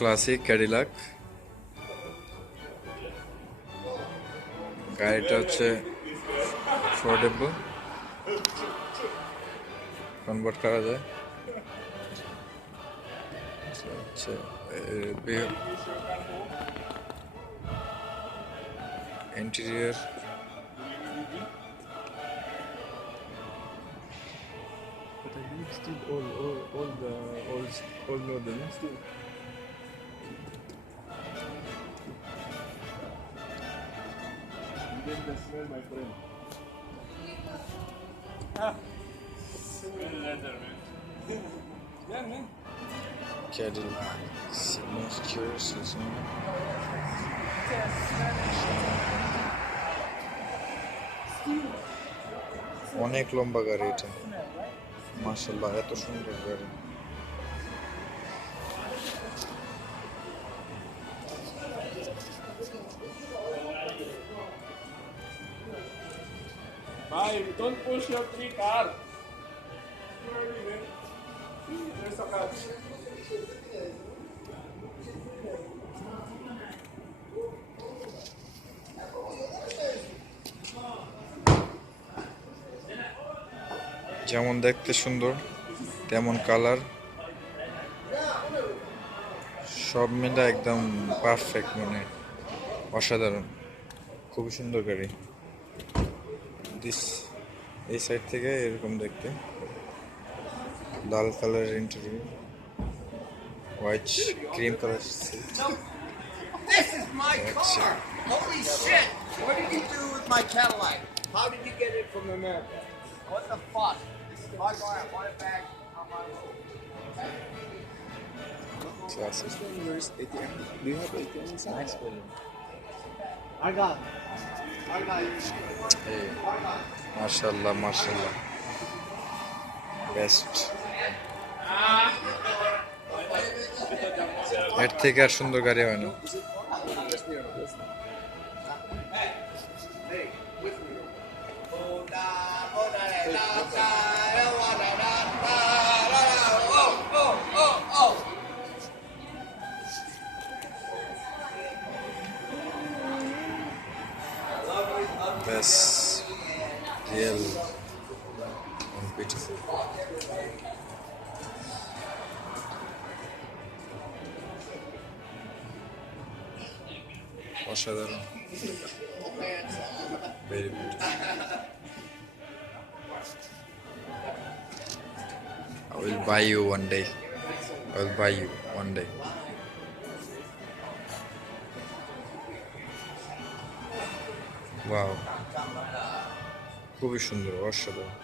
Classic Cadillac. গাড়িটা হচ্ছে affordable, convert করা যায়। হচ্ছে interior But I believe still all the old model still. You get the smell, my friend. Smell leather, man. Yeah, man. Cadillac signature season. অনেক লম্বা গাড়ি এটা, মাশাআল্লাহ এত সুন্দর গাড়ি। Bye, don't push your tree car. There's a car. যেমন দেখতে সুন্দর তেমন কালার, সব মিলে একদম পারফেক্ট, মানে অসাধারণ, খুবই সুন্দর গাড়ি। এই সাইড থেকে এরকম দেখতে, লাল কালারের interior, white cream colour seat. This is my car! Holy shit! What did you do with my Cadillac? How did you get it from America? What the fuck? This is my car. I want it back on my road. Classic. Where's ATM? Do you have ATM inside? I got it. I got it. এই মাশাআল্লাহ মাশাআল্লাহ, বেস্ট। এর থেকে আর সুন্দর গাড়ি হয় না। That's real and beautiful. অসাধারণ, very beautiful. I will buy you one day. I will buy you one day. Wow, খুবই সুন্দর, অসাধারণ।